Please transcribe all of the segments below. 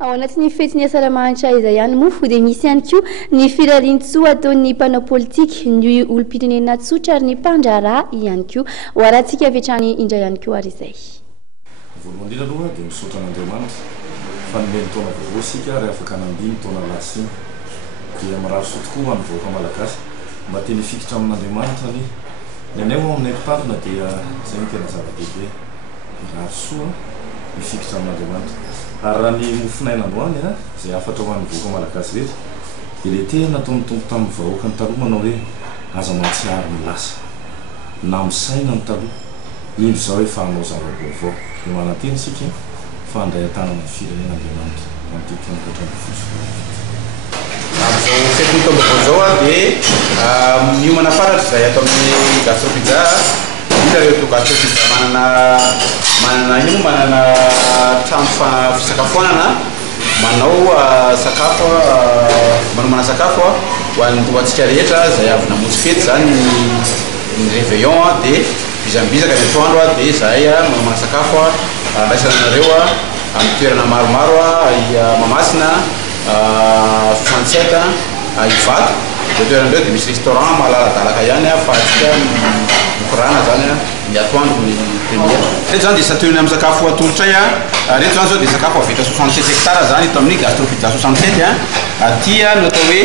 ao anatin'ny fety ny asaramanitra izay ihany mofo dia misy ihany koa ny firarian-tsoa ataon'ny mpanao politika ny olom-pirenena tsotra ary ny mpandraharaha ihany koa ho arahantsika avy hatrany indray ihany koa ary izay. Voalohany indrindra aloha dia misaotra an'Andriamanitra fa nomeny taona vaovao isika ary afaka hanambiny taona lasiny dia mirary soa tokoa ho an'ny vahoaka malagasy mba teny fikitra amin'Andriamanitra ny anay ho aminay mpitandrina dia izay ny tena zava-dehibe mirary soa mifikitra amin'Andriamanitra. Ary raha ny mofonain'androany izay afatra ho an'ny vahoaka malagasy rehetra dia ilay tena nataon'ny tompo tamin'ny vahoaka ny taloha manao hoe aza mahatsiaro ny lasa na misaina ny taloha indro izao efa hanao zava-baovao dia mananteny isika fa handray an-tanana ny firenen'Andriamanitra amin'ity tena katran'ny amin'izao fety tombaovao zao dia miomana faratra izay atao amin'ny gastropizza hita reo gastropizza manana trano fisakafoanana manao sakafo manomana sakafo ho antsika rehetra izay avy namonjy fety zany ny réveillon dia bizambizaka ny atoandro dia izay manomana sakafo raisanareo amin'ny toerana maromaro Mahamasina 67 Ivato dia toeranareo dia misy restaurant malaladalaka ihany fa atsika mikorana zany ny atoandro ny première reto zany dia satoina amin'ny sakafo atolotray reto zany zao dia sakafo avita 67 hectares zany ito amin'ny gastropizza 67 aty no atao hoe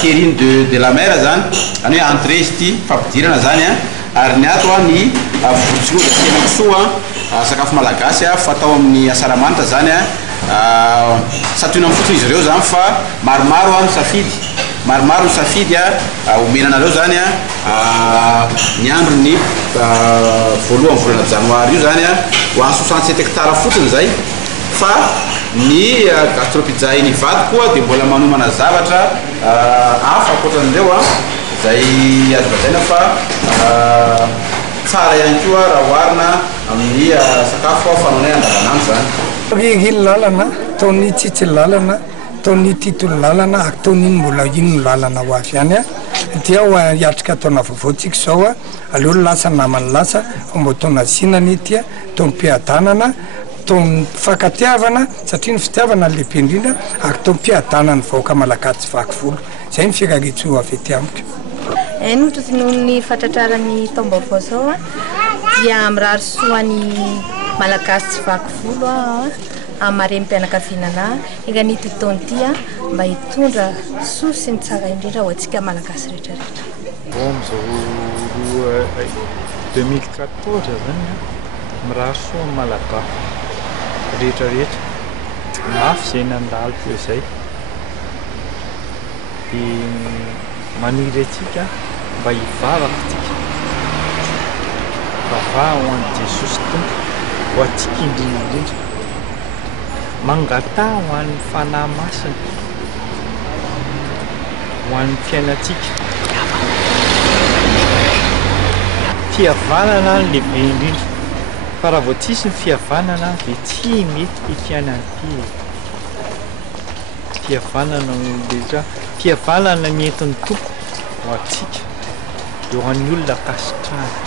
terrine de la mer zany zany hoe entrée izy ity fampidirana zany ary ny ato ny vorotsiloza henakisoa sakafo malagasy fatao amin'ny asaramanitra zany satoina amin'ny fotsiny izy ireo zany fa maromaro misafidy omenanareo zany ny androny voalohany volana janoary io zany ho any 67 hectares fotsiny zay fa ny gastropizza iny Ivato koa dia mbola manomana zavatra hafa ankoatran'ireo zay azo lazaina fa tsara ihany koa raha oharina amin'ny sakafo fanaonay andavanandro zany. Iny lalana taony tsitsy lalana taony titolo lalana ataony iny mbola ino lalana ho avy ihany dia hiatrika ataona vaovaontsika zao aleo lasa namany lasa fomba taona zinany ity taony mpiadanana taony fakatiavana satria ny fitiavana lehibe indrindra ary taony mpiadanany vahoaka malagasy vaky volo zay ny fiakaritso avy ety amiko. Eny noho ny fatratrarany taom-baovao zao dia mirary soany malagasy vaky volo amin'ny mpianakavianana egan'ity taona ity mba hitondra soa sy ny tsara indrindra ho antsika malagasy rehetrarehetra. Amin'izao 2014 zany mirary soa ny malagasy rehetrarehetra mafy izay nandalo teo izay dia maniry atsika mba hivavaka tsika vava ho an'i Jesosy tompo ho antsika indrindra mangata ho an'ny fanahy masina ho an'ny fiainantsika fihavanana ny lehibe indrindra fa raha vao tsisy ny fihavanana dia tsy mety hifianan'ity fihavanana letra fihavanana ny entin'ny tompo ho antsika eo an'ny olona kasitrahana.